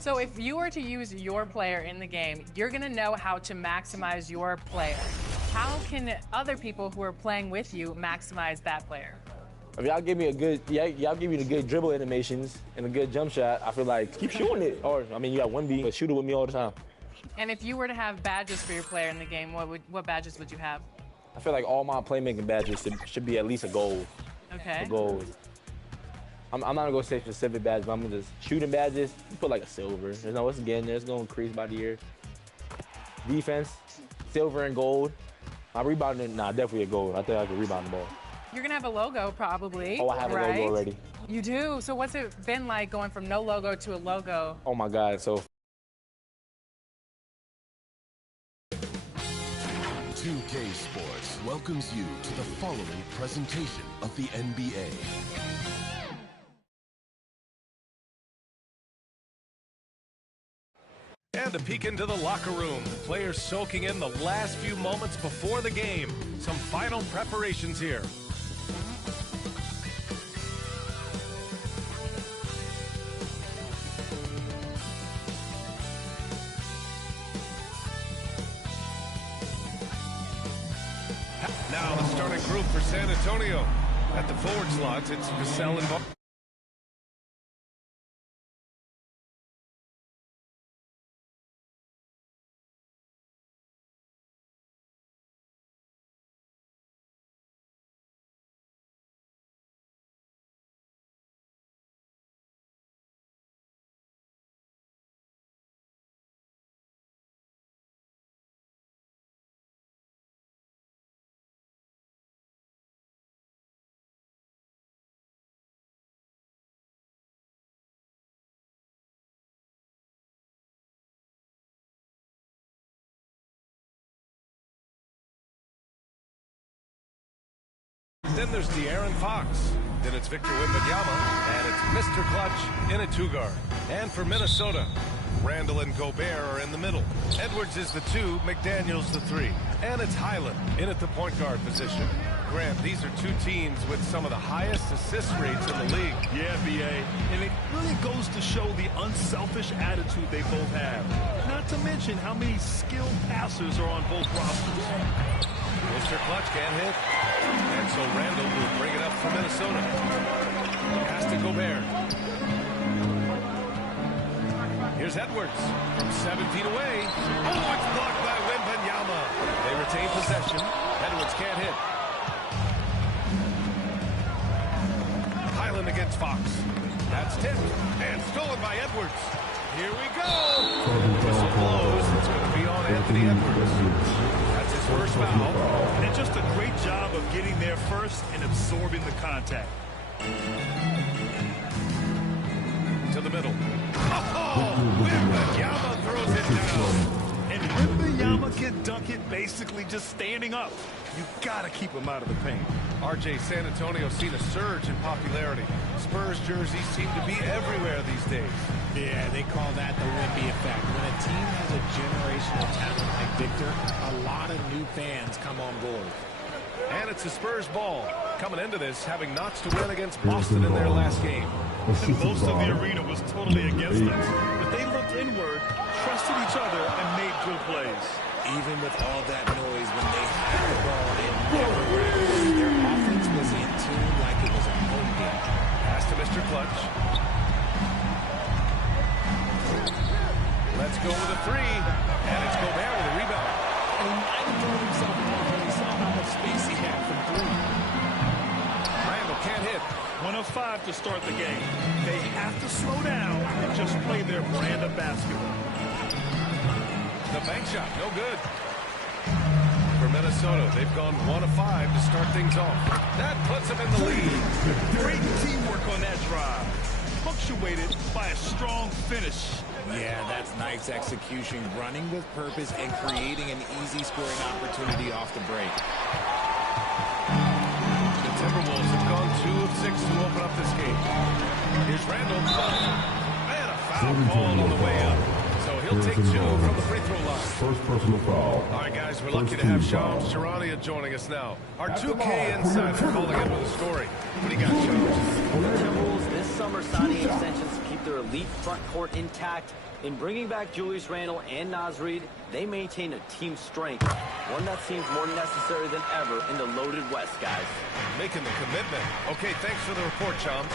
So if you were to use your player in the game, you're going to know how to maximize your player. How can other people who are playing with you maximize that player? If y'all give me a good, y'all give me the good dribble animations and a good jump shot, I feel like keep shooting it. Or, I mean, you got 1B, but shoot it with me all the time. And if you were to have badges for your player in the game, what badges would you have? I feel like all my playmaking badges should be at least a gold. Okay. A gold. I'm not gonna go say specific badges, but I'm gonna just shooting badges. You put like a silver. There's no what's getting there. It's gonna increase by the year. Defense, silver and gold. My rebounding, definitely a gold. I think I can rebound the ball. You're gonna have a logo probably. Oh, I have a logo already. You do? So what's it been like going from no logo to a logo? Oh my God, so. 2K Sports welcomes you to the following presentation of the NBA. And a peek into the locker room. Players soaking in the last few moments before the game. Some final preparations here. Now the starting group for San Antonio. At the forward slots, it's Vassell and then there's De'Aaron Fox. Then it's Victor Wembanyama. And it's Mr. Clutch in a two-guard. And for Minnesota, Randall and Gobert are in the middle. Edwards is the 2, McDaniels the 3. And it's Highland in at the point guard position. Grant, these are two teams with some of the highest assist rates in the league. Yeah, B.A. And it really goes to show the unselfish attitude they both have. Not to mention how many skilled passers are on both rosters. Mr. Clutch can't hit. And so Randall will bring it up for Minnesota. Pass to Gobert. Here's Edwards from 7 feet away. Oh, it's blocked by Wembanyama. They retain possession. Edwards can't hit. Highland against Fox. That's tipped and stolen by Edwards. Here we go. Whistle blows. It's going to be on Anthony Edwards. That's his first foul. And just a great job of getting there first and absorbing the contact. To the middle. Oh, Wembanyama throws it down. And Wembanyama can dunk it basically just standing up. You gotta keep him out of the paint. RJ, San Antonio's seen a surge in popularity. Spurs jerseys seem to be everywhere these days. Yeah, they call that the Wemby effect. When a team has a generational talent like Victor, a lot of new fans come on board. And it's the Spurs ball. Coming into this, having notch to win against Boston in their last game. And most of the arena was totally against us. But they looked inward, trusted each other, and made good plays. Even with all that noise, when they had the ball, it never ran. Their offense was in tune like it was a home game. Pass to Mr. Clutch. Let's go with a 3. And it's Gobert with a rebound. And he might have thrown himself off when he saw how much space he had from 3. Randall can't hit. 1 of 5 to start the game. They have to slow down and just play their brand of basketball. The bank shot, no good. For Minnesota, they've gone 1 of 5 to start things off. That puts them in the lead. Great teamwork on that drive. Punctuated by a strong finish. Yeah, that's nice execution, running with purpose and creating an easy scoring opportunity off the break. The Timberwolves have gone 2 of 6 to open up this game. Here's Randall. And a foul called on the way up. So he'll take 2 from the free throw line. First personal foul. All right, guys, we're lucky to have Shams Charania joining us now. Our 2K insider calling in with a story. What do you got, Shams? The Timberwolves this summer signing extensions keep their elite front court intact. In bringing back Julius Randle and Naz Reid, they maintain a team strength, one that seems more necessary than ever in the loaded West, guys. Making the commitment. Okay, thanks for the report, chums.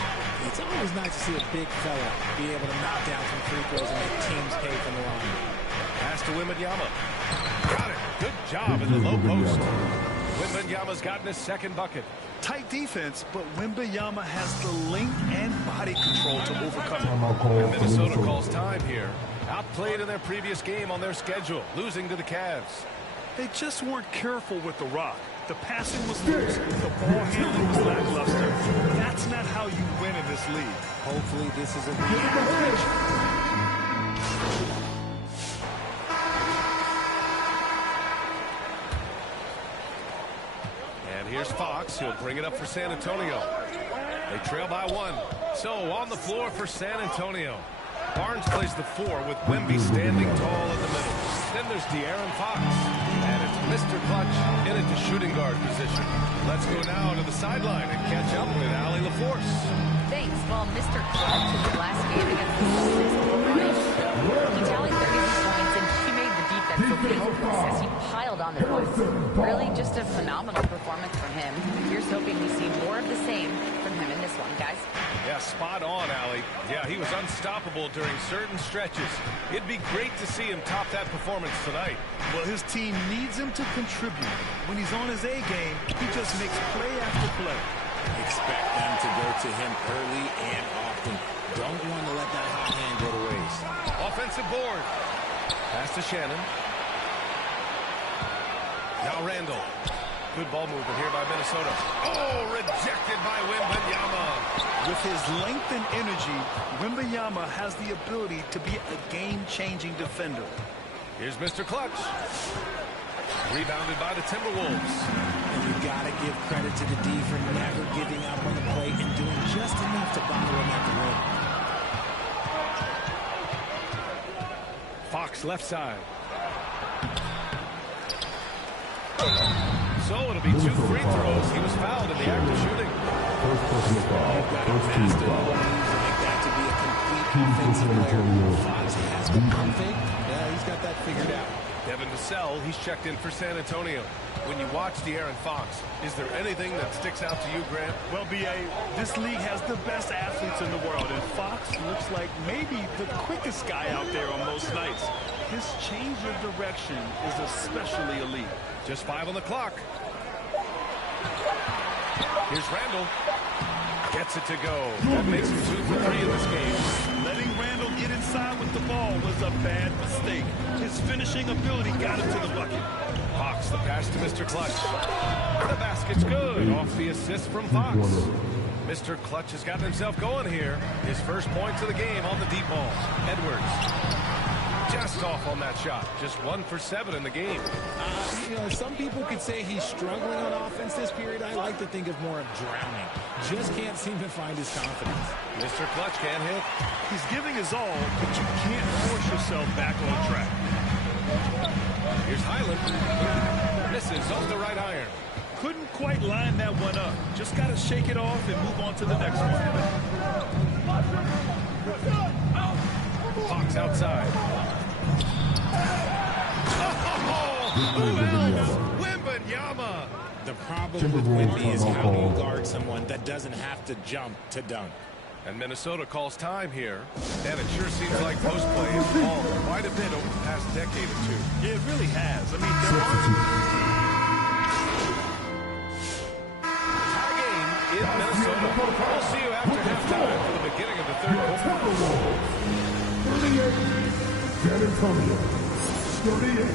It's always nice to see a big fella be able to knock down some free throws and make teams pay from the line. Pass to Wembanyama. Got it. Good job in the low post. Wembanyama's gotten his second bucket. Tight defense, but Wembanyama has the length and body control to overcome it. And Minnesota calls time here. Outplayed in their previous game on their schedule, losing to the Cavs. They just weren't careful with the rock. The passing was loose. The ball handling was lackluster. That's not how you win in this league. Hopefully this is a reaction. Here's Fox. He'll bring it up for San Antonio. They trail by one. So on the floor for San Antonio. Barnes plays the 4 with Wemby standing tall in the middle. Then there's De'Aaron Fox. And it's Mr. Clutch in at the shooting guard position. Let's go now to the sideline and catch up with Allie LaForce. Thanks. Well, Mr. Clutch in the last game against the Celtics, he tallied 30 points and he made the defense look dangerous as he piled on the points. Really just a phenomenal performance from him. Here's hoping we see more of the same from him in this one, guys. Yeah, spot on, Allie. Yeah, he was unstoppable during certain stretches. It'd be great to see him top that performance tonight. Well, his team needs him to contribute. When he's on his A game, he just makes play after play. Expect them to go to him early and often. Don't want to let that hot hand go to waste. Offensive board. Pass to Shannon. Now Randle. Good ball movement here by Minnesota. Oh, rejected by Wembanyama. With his length and energy, Wembanyama has the ability to be a game-changing defender. Here's Mr. Clutch. Rebounded by the Timberwolves. And you got to give credit to the D for never giving up on the plate and doing just enough to bother him at the rim. Fox left side. So it'll be 2 free throws. He was fouled in the act of shooting. You've got a master who make that to be a complete offensive player. Fox has the pump fake. Yeah, he's got that figured out. Devin Vassell, he's checked in for San Antonio. When you watch De'Aaron Fox, is there anything that sticks out to you, Grant? Well, B.A., this league has the best athletes in the world, and Fox looks like maybe the quickest guy out there on most nights. His change of direction is especially elite. Just 5 on the clock. Here's Randle. Gets it to go. That makes him 2 for 3 in this game. Letting Randle get inside with the ball was a bad mistake. His finishing ability got him to the bucket. Fox, the pass to Mr. Clutch. The basket's good off the assist from Fox. Mr. Clutch has gotten himself going here. His first points of the game on the deep ball. Edwards. Just off on that shot. Just 1 for 7 in the game. You know, some people could say he's struggling on offense this period. I like to think of more of drowning. Just can't seem to find his confidence. Mr. Clutch can't hit. He's giving his all, but you can't force yourself back on track. Here's Highland. Misses off the right iron. Couldn't quite line that one up. Just got to shake it off and move on to the next one. Fox outside. Wembanyama. The problem with Wemby is how do you guard someone that doesn't have to jump to dunk? And Minnesota calls time here. And it sure seems like post play has evolved quite a bit over the past decade or two. Yeah, it really has. I mean, there are... Tie game in Minnesota. We'll see you after halftime for the beginning of the third quarter. San Antonio, 38.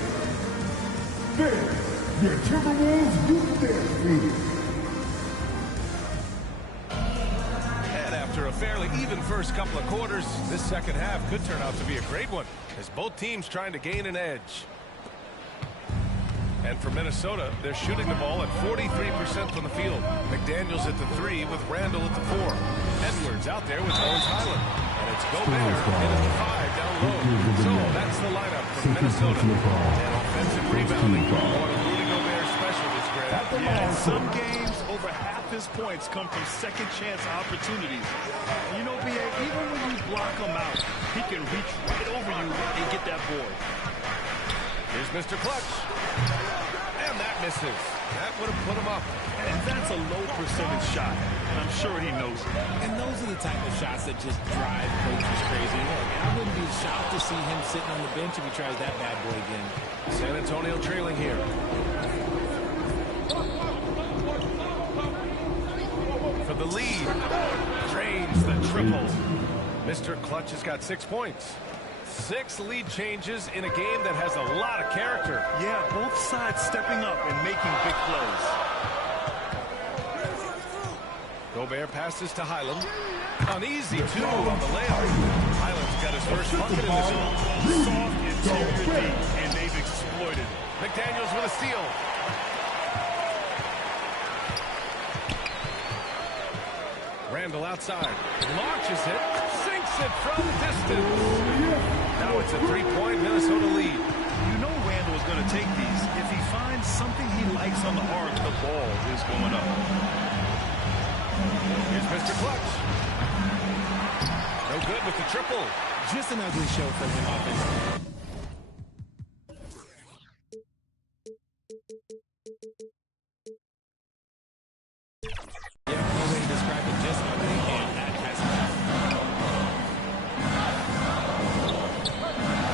Then, your Timberwolves Youth Dance League. And after a fairly even first couple of quarters, this second half could turn out to be a great one as both teams trying to gain an edge. And for Minnesota, they're shooting the ball at 43% from the field. McDaniels at the 3 with Randle at the 4. Edwards out there with Owens Highland. And it's Gobert in at the 5 down low. So that's the lineup from Minnesota. And offensive rebounding. One of Rudy Gobert's specialties. Yeah, in some games, over half his points come from second chance opportunities. You know, B.A., even when you block him out, he can reach right over you and get that board. Here's Mr. Clutch. And that misses. That would have put him up. And that's a low percentage shot. And I'm sure he knows it. And those are the type of shots that just drive coaches crazy. Look, I wouldn't be shocked to see him sitting on the bench if he tries that bad boy again. San Antonio trailing here. For the lead. Drains the triple. Mr. Clutch has got 6 points. 6 lead changes in a game that has a lot of character. Yeah, both sides stepping up and making big plays. Gobert passes to Highland. An easy 2 on the layup. Highland's got his first bucket in this one. Soft interior D, and they've exploited it. McDaniels with a steal. Randall outside. Launches it. Sinks it from distance. Now it's a 3-point Minnesota lead. You know Randall is going to take these. If he finds something he likes on the arc, the ball is going up. Here's Mr. Clutch. No good with the triple. Just an ugly show from him offensively. Yeah, no way to describe it, just ugly, and that has happened.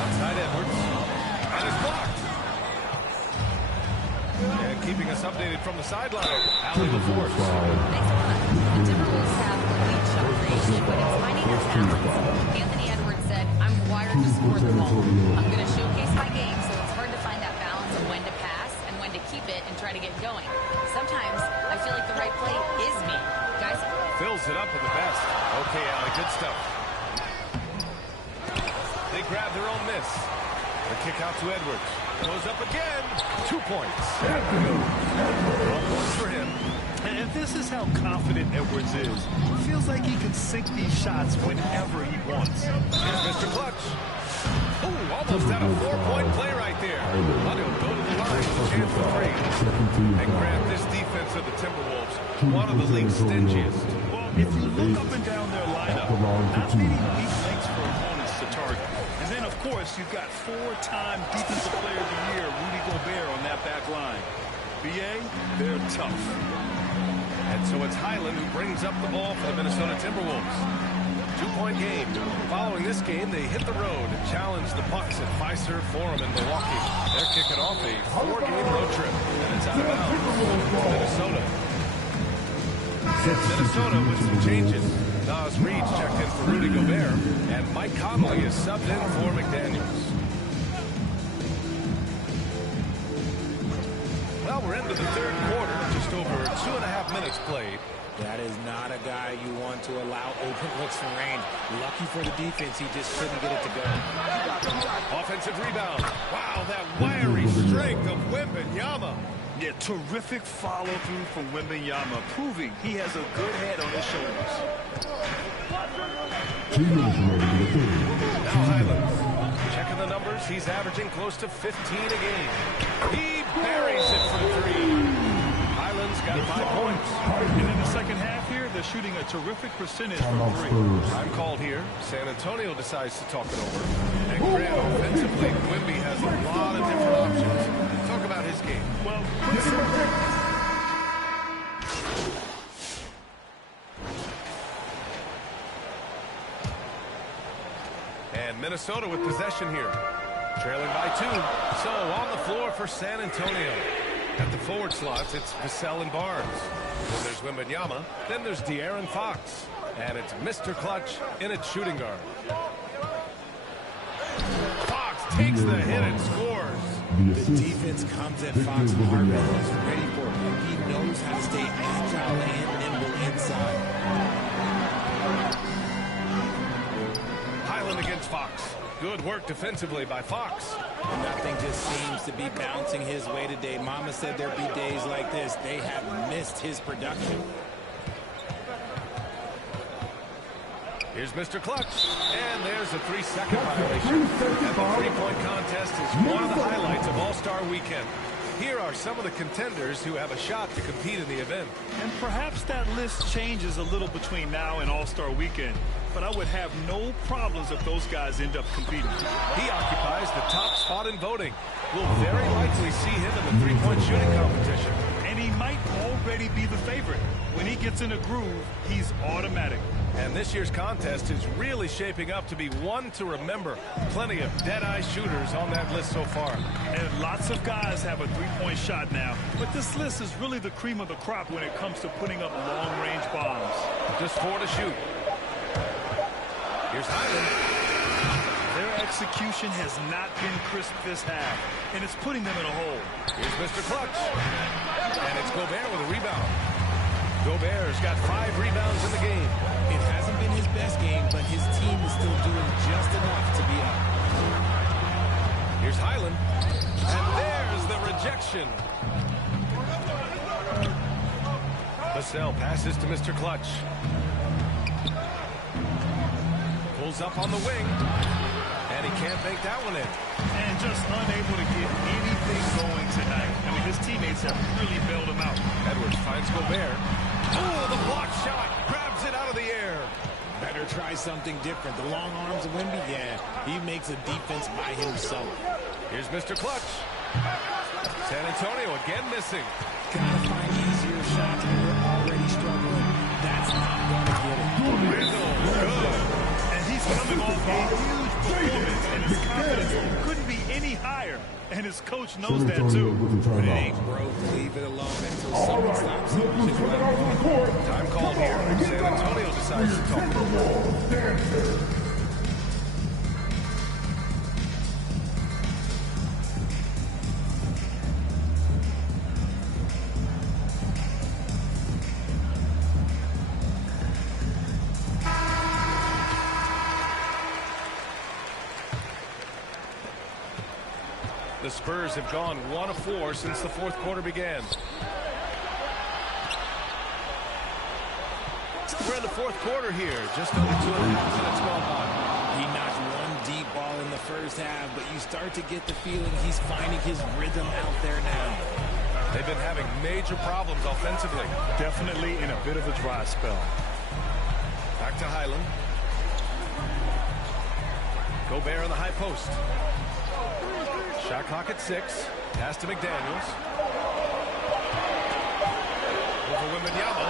Outside Edwards. And it's blocked. And keeping us updated from the sideline. Alley LaForce. Thanks a lot. The Timberwolves have elite shot creation, but it's finding their balance. Anthony Edwards said, I'm wired to score the ball. I'm going to showcase my game, so it's hard to find that balance of when to pass and when to keep it and try to get going. Sometimes I feel like the right play is me. Guys? Fills it up with the best. Okay, Allie, good stuff. They grab their own miss. The kick out to Edwards. Goes up again. 2 points. 12 points for him. And this is how confident Edwards is. Feels like he can sink these shots whenever he wants. Here's Mr. Clutch. Ooh, almost had a 4-point play right there. But he'll go to the line with a chance for 3. And grab this defense of the Timberwolves, one of the league's stingiest. Well, if you look up and down their lineup, not many weak links for opponents to target. And then, of course, you've got 4-time Defensive Player of the Year, Rudy Gobert, on that back line. BA, they're tough. And so it's Highland who brings up the ball for the Minnesota Timberwolves. 2-point game. Following this game, they hit the road and challenge the Bucks at Fiserv Forum in Milwaukee. They're kicking off a 4-game road trip, and it's out of bounds to Minnesota. Minnesota with some changes. Nas Reed's checked in for Rudy Gobert, and Mike Conley is subbed in for McDaniels. Well, we're into the third quarter, just over 2.5 minutes played. That is not a guy you want to allow open looks from range. Lucky for the defense, he just couldn't get it to go. Offensive rebound. Wow, that wiry strength of Wembanyama. Yeah, terrific follow-through from Wembanyama, proving he has a good head on his shoulders. Now Highland. Checking the numbers, he's averaging close to 15 a game. He buries it for 3. Highland's got 5 points. And in the second half here, they're shooting a terrific percentage from 3. Time called here. San Antonio decides to talk it over. And Grant, offensively, Wemby has a lot of different options. Talk about his game. Well, and Minnesota with possession here. Trailing by 2. So on the floor for San Antonio. At the forward slots, it's Vassell and Barnes. Then there's Wembanyama. Then there's De'Aaron Fox. And it's Mr. Clutch in its shooting guard. Fox takes the hit and scores. The defense comes at Fox hard, but he's ready for it. He knows how to stay agile and nimble inside. Highland against Fox. Good work defensively by Fox. Nothing just seems to be bouncing his way today. Mama said there'd be days like this. They have missed his production. Here's Mr. Clutch. And there's a 3-second violation. And the 3-point contest is one of the highlights of All-Star Weekend. Here are some of the contenders who have a shot to compete in the event. And perhaps that list changes a little between now and All-Star Weekend, but I would have no problems if those guys end up competing. He occupies the top spot in voting. We'll very likely see him in the three-point shooting competition. And he might already be the favorite. When he gets in a groove, he's automatic. And this year's contest is really shaping up to be one to remember. Plenty of dead-eye shooters on that list so far. And lots of guys have a three-point shot now. But this list is really the cream of the crop when it comes to putting up long-range bombs. Just 4 to shoot. Here's Hyland. Their execution has not been crisp this half, and it's putting them in a hole. Here's Mr. Clutch. And it's Gobert with a rebound. Gobert's got 5 rebounds in the game. It hasn't been his best game, but his team is still doing just enough to be up. Here's Hyland. And there's the rejection. Vassell passes to Mr. Clutch. Pulls up on the wing. And he can't make that one in. And just unable to get anything going tonight. I mean, his teammates have really bailed him out. Edwards finds Gobert. Oh, the block shot. Grabs it out of the air. Better try something different. The long arms of Wemby, yeah, he makes a defense by himself. Here's Mr. Clutch. San Antonio again missing. Gotta find easier shots when you're already struggling. That's not gonna get it. Randall, good. And he's coming off a huge performance, and his confidence couldn't be any higher. And his coach knows that too. But it ain't broke. Leave it alone until someone stops him. Time call here. San Antonio decides to talk. The Spurs have gone 1 of 4 since the fourth quarter began. We're in the fourth quarter here. Just over 2.5 minutes gone by. He knocked one deep ball in the first half, but you start to get the feeling he's finding his rhythm out there now. They've been having major problems offensively. Definitely in a bit of a dry spell. Back to Hyland. Gobert in the high post. Shot clock at 6. Pass to McDaniels. Over Wembanyama.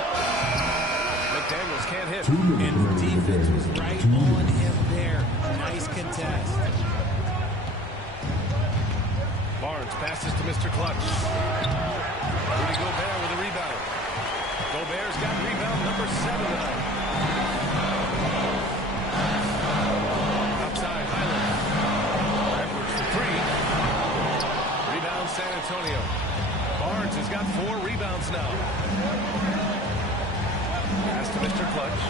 McDaniels can't hit. And the defense was right on him there. Nice contest. Barnes passes to Mr. Clutch. Rudy Gobert with a rebound. Gobert's got rebound number 7 tonight. Outside, Hyland. Edwards for 3. San Antonio. Barnes has got 4 rebounds now. Pass to Mr. Clutch.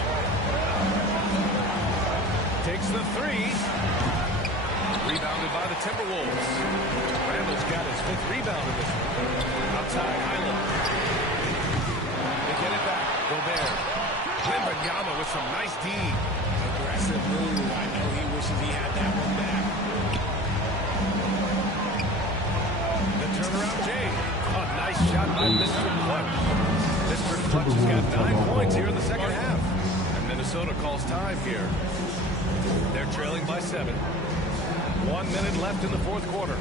Takes the 3. Rebounded by the Timberwolves. Randall's got his 5th rebound in this one. Outside, Hyland. They get it back. Gobert. Wembanyama with some nice D. Aggressive move. I know he wishes he had that one back. Turnaround Jay. A nice shot by Mr. Clutch. Mr. Clutch has got 9 points here in the second half. And Minnesota calls time here. They're trailing by 7. 1 minute left in the fourth quarter.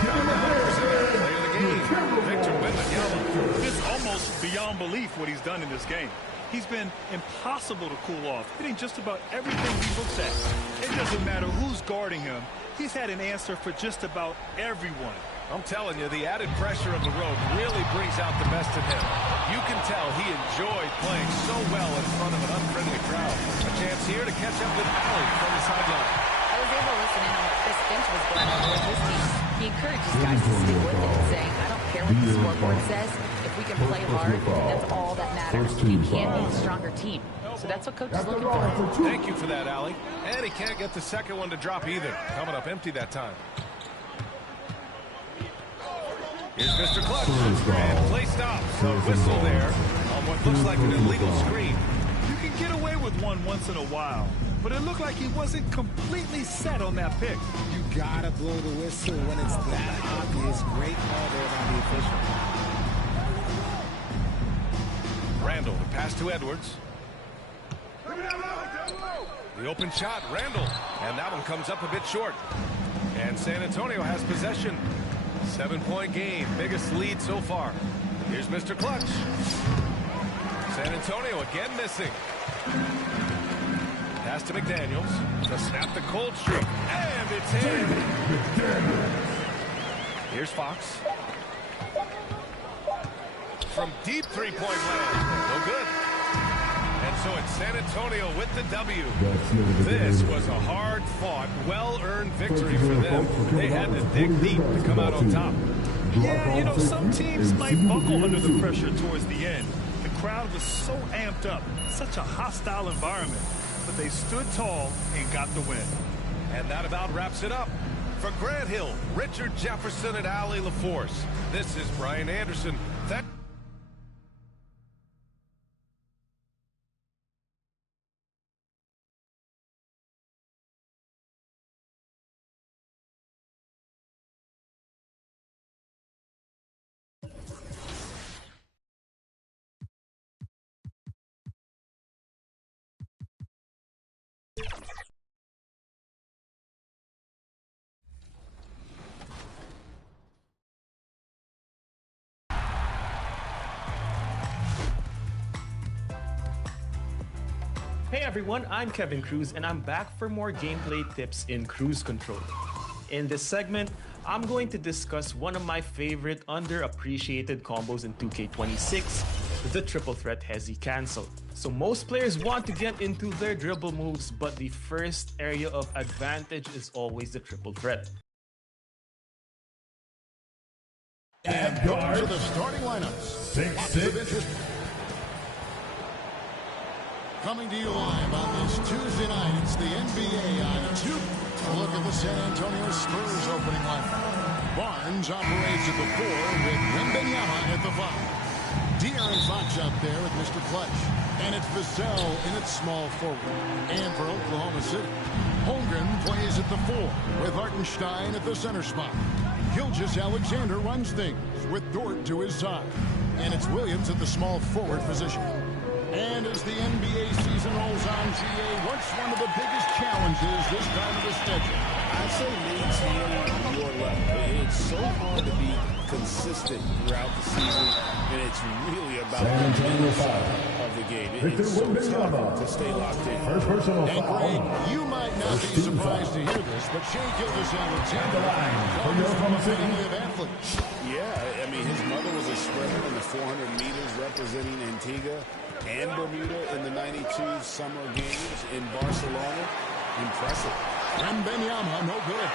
Player of the game, Victor Wembanyama. It's almost beyond belief what he's done in this game. He's been impossible to cool off, hitting just about everything he looks at. It doesn't matter who's guarding him. He's had an answer for just about everyone. I'm telling you, the added pressure of the road really brings out the best in him. You can tell he enjoyed playing so well in front of an unfriendly crowd. A chance here to catch up with Allie from the sideline. I was able to listen in on what Chris Finch was going over with his team. He encourages guys to stick with it, saying, I don't care what the scoreboard says. If we can play hard, that's all that matters. You can be the stronger team. So that's what Coach is looking for. Thank you for that, Allie. And he can't get the second one to drop either. Coming up empty that time. Here's Mr. Clutch. And play stops. A whistle there on what looks like an illegal screen. You can could get away with one once in a while, but it looked like he wasn't completely set on that pick. You gotta blow the whistle when it's that obvious. Great call there by the official. Randall, the pass to Edwards. The open shot, Randall. And that one comes up a bit short. And San Antonio has possession. 7-point game, biggest lead so far. Here's Mr. Clutch. San Antonio again missing. Pass to McDaniels. To snap the cold streak. And it's in. Here's Fox. From deep three-point land. No good. And so it's San Antonio with the W. This was a hard-fought, well-earned victory for them. They had to dig deep to come out on top. Yeah, you know, some teams might buckle under the pressure towards the end. The crowd was so amped up, such a hostile environment. But they stood tall and got the win. And that about wraps it up. For Grant Hill, Richard Jefferson, and Allie LaForce, this is Brian Anderson. Hey everyone, I'm Kevin Cruz and I'm back for more gameplay tips in Cruise Control. In this segment, I'm going to discuss one of my favorite underappreciated combos in 2K26, the triple threat hezzy cancel. So most players want to get into their dribble moves, but the first area of advantage is always the triple threat. And guard, Those are the starting lineups. 6'6". Coming to you live on this Tuesday night, it's the NBA on 2. Look at the San Antonio Spurs opening lineup. Barnes operates at the 4 with Wembanyama at the 5. De'Aaron Fox out there with Mr. Clutch. And it's Vassell in its small forward. And for Oklahoma City, Holmgren plays at the 4 with Hartenstein at the center spot. Gilgeous-Alexander runs things with Dort to his side. And it's Williams at the small forward position. And as the NBA season rolls on, GA, what's one of the biggest challenges this time of the schedule? I'd say leagues here on your level. It's so hard to be consistent throughout the season, and it's really about the minutes of the game. It's so tough to stay locked in. First personal And foul. Greg, you might not be surprised to hear this, but Shea Gilgeous-Alexander comes from a family of athletes. Yeah, I mean, his mother was a sprinter in the 400 meters representing Antigua and Bermuda in the 92 Summer Games in Barcelona. Impressive. Wembanyama, no good.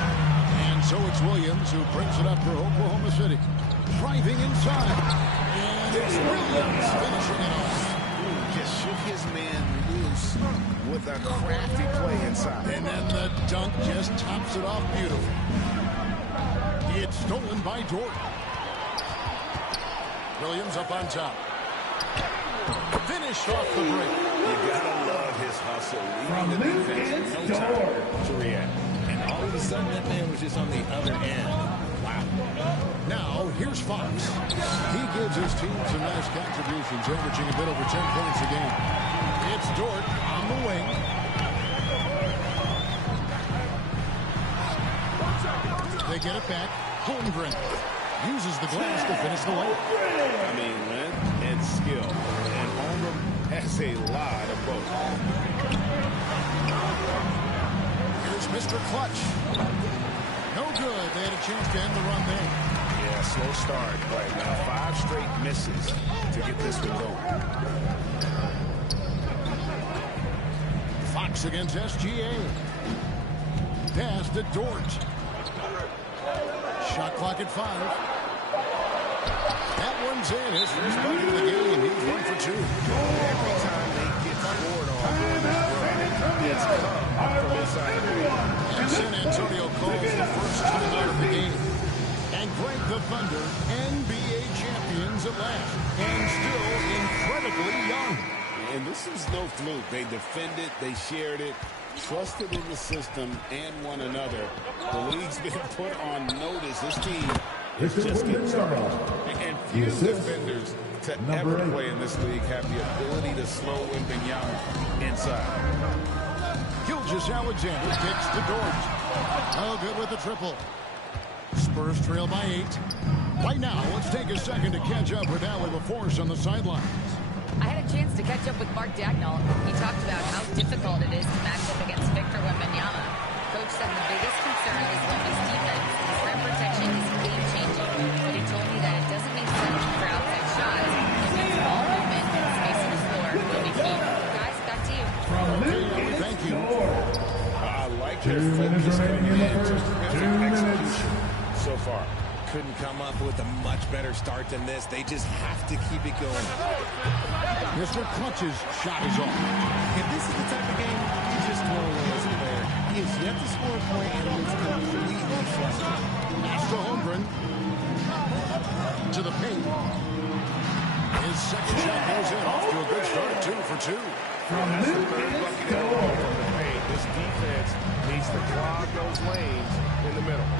And so it's Williams who brings it up for Oklahoma City. Driving inside. And it's Williams finishing it off. Just shook his man loose with a crafty play inside. And then the dunk just tops it off beautifully. It's stolen by Dort. Williams up on top. Finish off the break. You gotta love his hustle. Leaving the defense no time to react. And all of a sudden, that man was just on the other end. Wow. Now, here's Fox. He gives his team some nice contributions, averaging a bit over 10 points a game. It's Dort on the wing. They get it back. Holmgren uses the glass to finish the layup. I mean, length and skill. And Holmgren has a lot of both. Here's Mr. Clutch. No good. They had a chance to end the run there. Yeah, slow start right now. 5 straight misses to get this one going. Fox against SGA. Pass to Dort. Shot clock at 5. That one's in. His first bucket of the game. He's 1 for 2. Every time they get scored on, it's come from inside the ring. And San Antonio calls the first timeout of the game. And Greg, the Thunder, NBA champions at last. And still incredibly young. And this is no fluke. They defended, they shared it, trusted in the system and one another. The league's been put on notice. This team is just getting started. And few defenders to ever play in this league have the ability to slow Wembanyama inside. Gilgeous-Alexander kicks to Dort. Oh, good with the triple. Spurs trail by 8. Right now, let's take a second to catch up with Allie LaForce on the sidelines. I had a chance to catch up with Mark Dagnall. He talked about how difficult it is to match up against Victor Wembanyama. Coach said the biggest concern is Wemby's defense. His rim protection is game-changing, but he told me that it doesn't make sense for outside shots. It means ball movement and spacing the floor will be key. Guys, back to you. Thank you. I like their focus coming in. Terrific execution so far. Couldn't come up with a much better start than this. They just have to keep it going. Mr. Clutch's shot is off. And this is the type of game you just throw away as a player. He has yet to score a point and looks completely frustrated. Pass to Holmgren. To the paint. His second shot goes in. Off to a good start. 2 for 2. That's the third bucket in a row from the paint. This defense needs to clog those lanes in the middle.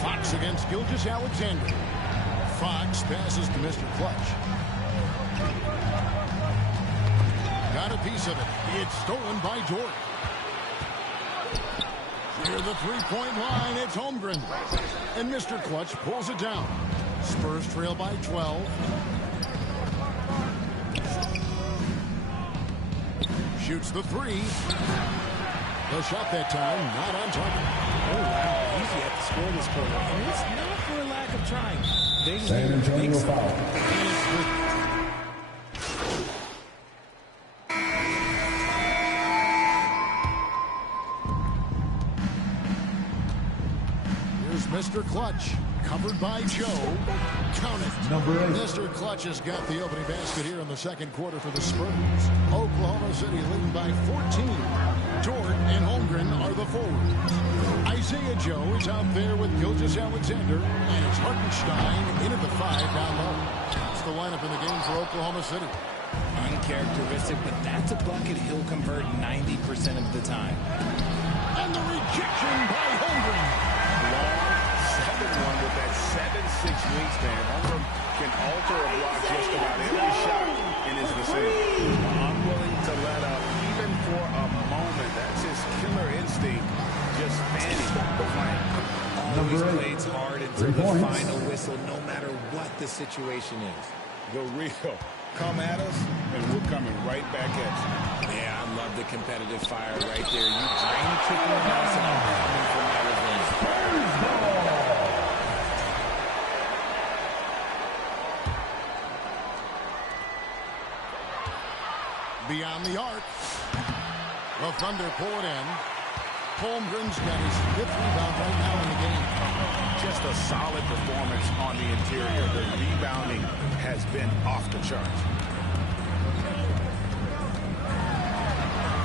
Fox against Gilgeous-Alexander. Fox passes to Mr. Clutch. Got a piece of it. It's stolen by Dort. Near the three-point line, it's Holmgren. And Mr. Clutch pulls it down. Spurs trail by 12. Shoots the 3. The shot that time, not on target. Oh, wow. Easy at the score this quarter. And it's not for a lack of trying. They just San Antonio foul. Here's Mr. Clutch. Covered by Joe. Count it. Number 8. Mr. Clutch has got the opening basket here in the second quarter for the Spurs. Oklahoma City leading by 14. Dort and Holmgren are the forwards. Isaiah Joe is out there with Gilgeous-Alexander, and it's Hartenstein into the 5 down low. That's the lineup in the game for Oklahoma City. Uncharacteristic, but that's a bucket he'll convert 90% of the time. And the rejection by Holmgren. Long 7-1 with that 7'6" wingspan. Holmgren can alter a block just about every shot in his vicinity. Unwilling to let up even for a moment. That's his killer instinct. Just fanning the flank. Always plays hard until the final whistle, no matter what the situation is. The real. Come at us, and we're coming right back at you. Yeah, I love the competitive fire right there. You drain a triple house, and I'm coming for my revenge. Beyond the arc. The Thunder pull it in. Holmgren's got his 5th rebound right now in the game. Just a solid performance on the interior. The rebounding has been off the charts.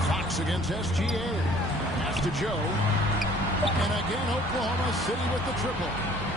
Fox against SGA. Pass to Joe. And again, Oklahoma City with the triple.